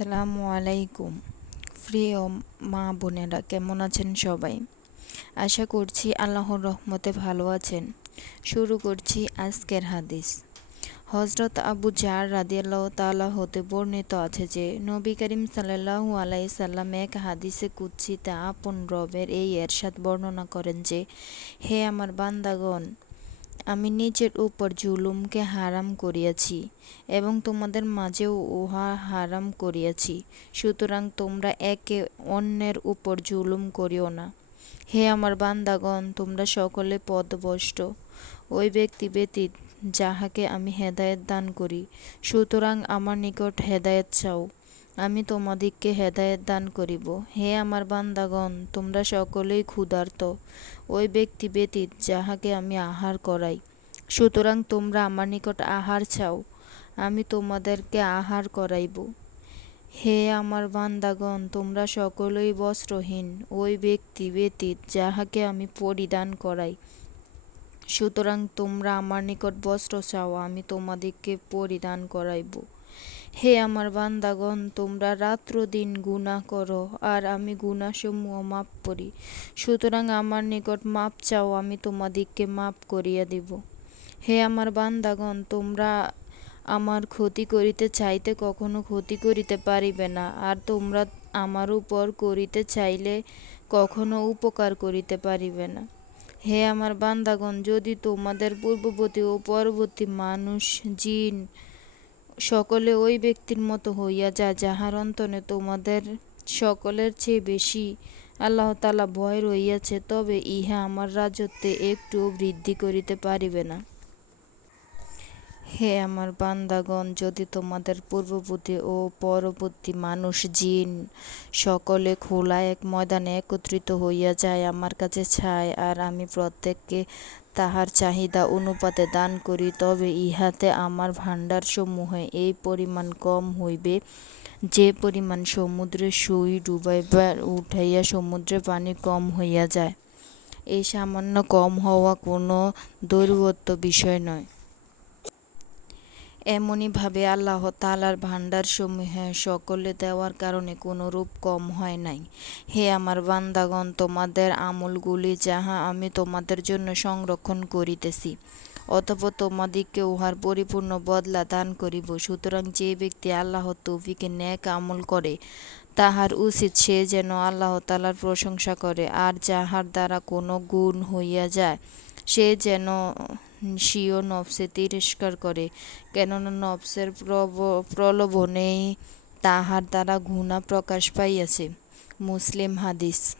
আসসালামু আলাইকুম। প্রিয় মা বোনেরা, কেমন আছেন সবাই? আশা করছি আল্লাহর রহমতে ভালো আছেন। শুরু করছি আজকের হাদিস। হজরত আবু জার রাদিয়াল্লাহ তালা হতে বর্ণিত আছে যে, নবী করিম সাল্লাহু আলাই সাল্লাম এক হাদিসে কুচ্ছিতে আপন রবের এই এরশাদ বর্ণনা করেন যে, হে আমার বান্দাগণ আমি নিজের উপর জুলুমকে হারাম করিয়াছি এবং তোমাদের মাঝেও উহা হারাম করিয়াছি। সুতরাং তোমরা একে অন্যের উপর জুলুম করিও না। হে আমার বান্দাগণ, তোমরা সকলে পদভষ্ট ওই ব্যক্তি ব্যতীত যাহাকে আমি হেদায়েত দান করি, সুতরাং আমার নিকট হেদায়েত চাও। আমি তোমাদিগকে হেদায়েত দান করিব। হে আমার বান্দাগণ, তোমরা সকলেই ক্ষুধার্ত। ওই ব্যক্তি ব্যতীত যাহাকে আমি আহার করাই। সুতরাং তোমরা আমার নিকট আহার চাও। আমি তোমাদেরকে আহার করাইব। হে আমার বান্দাগণ, তোমরা সকলেই বস্ত্রহীন। ওই ব্যক্তি ব্যতীত যাহাকে আমি পরিধান করাই। সুতরাং তোমরা আমার নিকট বস্ত্র চাও। আমি তোমাদিগকে পরিধান করাইব। হে আমার বান্দাগণ, তোমরা রাত্র দিন গুণা করো, আর আমি গুণাসমূহ মাপ করি। সুতরাং আমার নিকট মাপ চাও, আমি তোমাদিগকে মাপ করিয়া দিব। হে আমার বান্দাগণ, তোমরা আমার ক্ষতি করিতে চাইতে কখনো ক্ষতি করিতে পারিবে না, আর তোমরা আমার উপর করিতে চাইলে কখনো উপকার করিতে পারিবে না। হে আমার বান্দাগণ, যদি তোমাদের পূর্ববর্তী ও পরবর্তী মানুষ, জিন সকলে ওই ব্যক্তির মতো হইয়া যায়, যাহার অন্তনে তোমাদের সকলের চেয়ে বেশি আল্লাহ তালা ভয় রইয়াছে তবে ইহা আমার রাজত্বে একটুও বৃদ্ধি করিতে পারিবে না। হে আমার বান্দাগণ, যদি তোমাদের পূর্ববর্তী ও পরবর্তী মানুষ জিন সকলে খোলা এক ময়দানে একত্রিত হইয়া যায় আমার কাছে ছায়, আর আমি প্রত্যেককে তাহার চাহিদা অনুপাতে দান করি, তবে ইহাতে আমার ভাণ্ডারসমূহে এই পরিমাণ কম হইবে। যে পরিমাণ সমুদ্রে সুই ডুবাইবার, উঠাইয়া সমুদ্রে পানি কম হইয়া যায়। এই সামান্য কম হওয়া কোনো দৈবত্ব বিষয় নয়। এমনিভাবে আল্লাহ তালার ভাণ্ডারসমূহে সকলে দেওয়ার কারণে কোনো রূপ কম হয় নাই। হে আমার বান্দাগণ, তোমাদের আমলগুলি যাহা আমি তোমাদের জন্য সংরক্ষণ করিতেছি অথবা তোমাদিগকে উহার পরিপূর্ণ বদলা দান করিব। সুতরাং যে ব্যক্তি আল্লাহ তৌফিকে ন্যাক আমল করে, তাহার উচিত সে যেন আল্লাহ তালার প্রশংসা করে, আর যাহার দ্বারা কোনো গুণ হইয়া যায়, সে যেন স্বীয় নফসে তিরস্কার করে। কেননা নফসের প্রলোভনেই তাহার দ্বারা ঘুণা প্রকাশ পাইয়াছে। মুসলিম হাদিস।